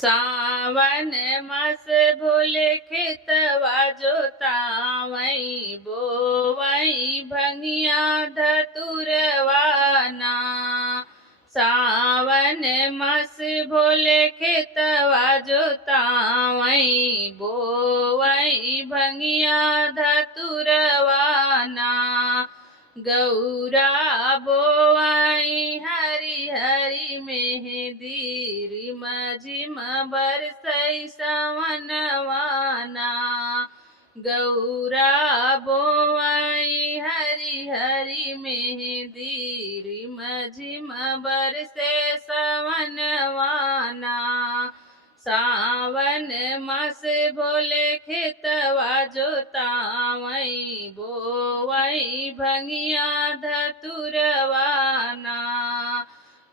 सावन मास भोले खेतवा जोतावई बोवई भंगिया धतुरवाना। सावन मास भोले खेतवा जोतावई बोवई भंगिया धतुरवाना। गौरा बोवाई हरि हरि मेहदी रिम झिम बरसई सवनवाना। गौरा बोवाई हरि हरि मेहदी रिम झिम बरसे सवनवाना। सावन मास भोले खेतवा जोतावई बोवई भंगिया धतुरवाना।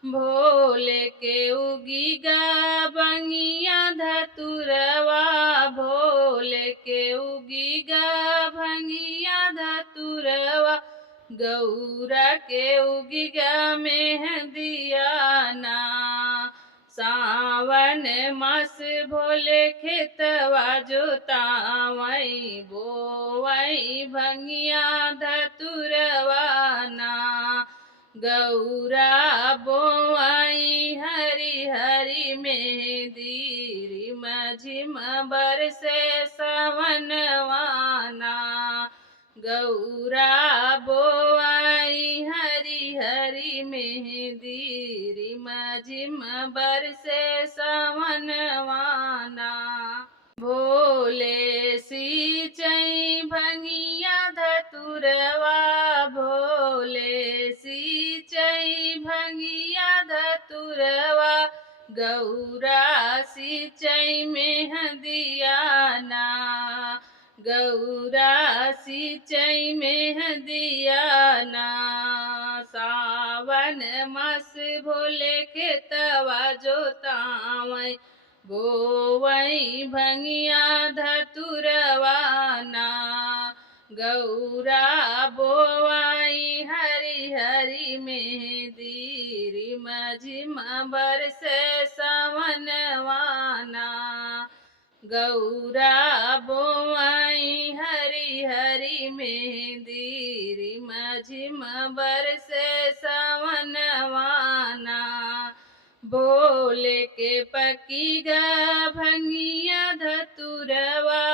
भोले के उगीगा भंगिया धतुरवा भोले के उगीगा भंगिया धतुरवा। गौरा के उगीगा मेहंदियाना। सावन मास भोले खेतवा जोतावई बोवई भंगिया धतुरवाना। गौरा बोवाई हरि हरि मेहदी रिम झिम बरसे सवनवाना। गौरा बोवाई हरि हरि मेहदी रिम झिम बरसे सवनवाना। भोले सिंचई भंगिया धतुरवा भोले सिंचई भंगिया धतुरवा। गौरा सिंचई मेहंदियाना। गौरा सिंचई मेहंदियाना। सावन मास भोले खेतवा जोतावई बोवई भंगिया धतुरवाना। गौरा बोवाई हरि हरि मेहदी रिम झिम बरसे सवनवाना। गौरा बोवाई हरि हरि मेहदी रिम झिम बरसे सवनवाना। भोले के पकीगा भंगिया धतुरवा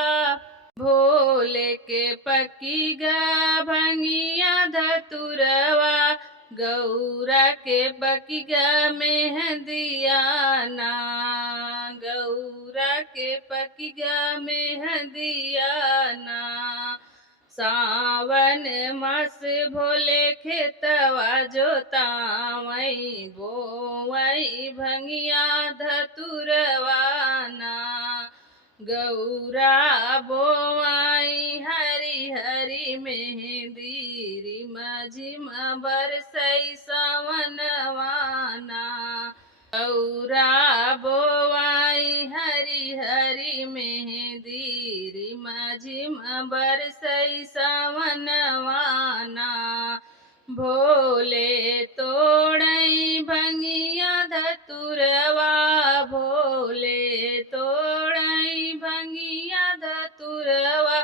भोले के पकीगा भंगिया धतुरवा। गौरा के पकीगा मेहंदियाना। गौरा के पकीगा मेहंदियाना। सावन मास भोले खेतवा जोतावई बोवई भंगिया धतुरवाना। गौरा बोवाई हरि हरि मेहदी रिम झिम बरसई सवनवाना। गौरा बोवाई हरि हरि मेहदी रिम झिम बरसई सवनवाना। भोले तोड़ई भंगिया धतुरवा भोले तोड़ई भंगिया धतुरवा।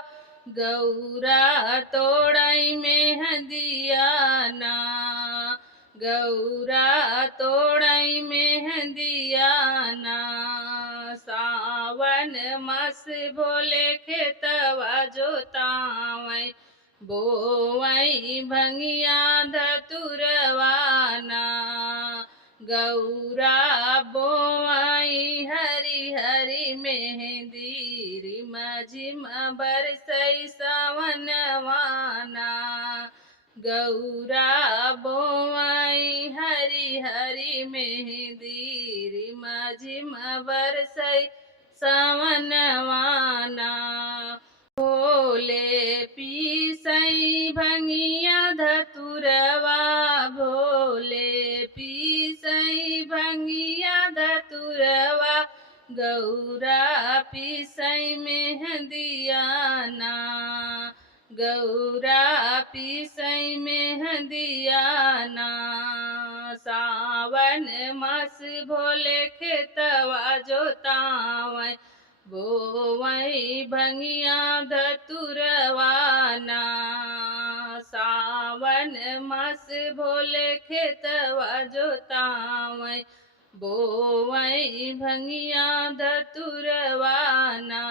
गौरा तोड़ई मेहंदियाना। गौरा तोड़ई मेहंदियाना। सावन मास भोले खेतवा जोतावई बोवई भंगिया धतुरवाना। गौरा बोवाई हरि हरि मेहदी रिम झिम बरसई सवनवाना। गौरा बोवाई हरि हरि मेहदी रिम झिम बरसई सवनवाना। भोले पीसई भंगिया धतुरवा भोले पीसई भंगिया धतुरवा। गौरा पीसई मेहंदियाना। गौरा पिसई मेहंदिया ना सावन मास भोले खेतवा जोतावै बोवई भंगिया धतुरवाना सावन मास भोले खेतवा जोतावै बोवई भंगिया धतुरवाना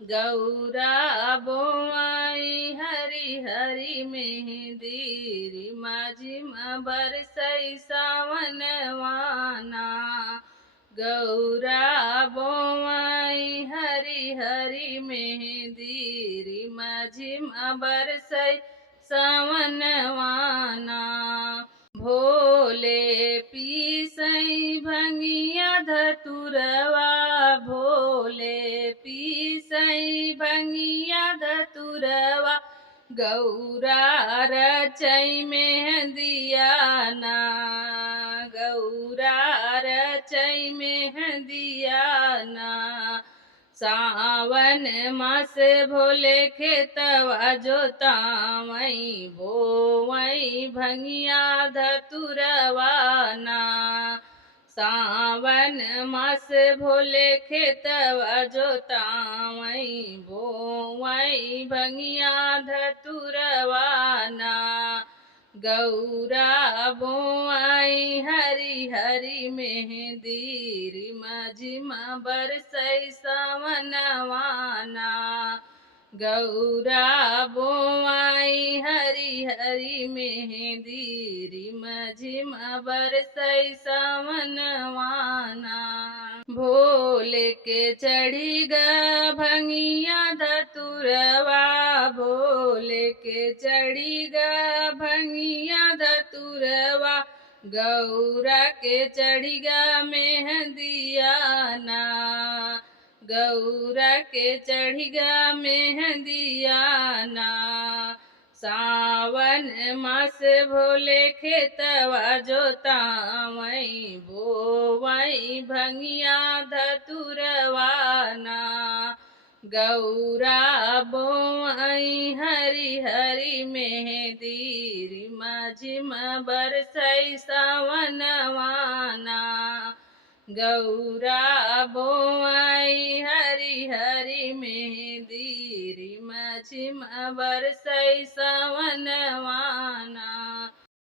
गौरा बोवई हरी हरी मेहंदी रिमा झिमा बरसई सावनवाना गौरा बोवई हरी हरी मेहंदी रिमा झिमा बरसई सावनवाना भोले पिसई भंगिया धतुरवा भोले पिसई भंगिया धतुरवा गौरा रचई मेहंदिया ना गौरा रचई मेहंदिया ना सावन मास भोले खेतवा जोतावई बोवई भंगिया धतुरवाना सावन मास भोले खेतवा जोतावई बोवई भंगिया धतुरवाना गौरा बोवई हरी हरी मेहंदी रिमा झिमा बरसई सावनवाना गौरा बोवई हरी हरी मेहंदी रिमा झिमा बरसई सावनवाना भोले के चढ़ी गा भंगिया धतुरवा भोले के चढ़ी गा भंगिया धतुरवा गौरा के चढ़ी गा मेहंदिया ना गौरा के चढ़ी गा मेहंदिया ना सावन मास भोले खेतवा जोतावई बोवई भंगिया धतुरवाना गौरा बोवई हरी हरी मेहंदी रिमा झिमा बरसई सावनवाना गौरा बोवई हरी हरी मेहंदी रिमा झिमा बरसई सावनवाना।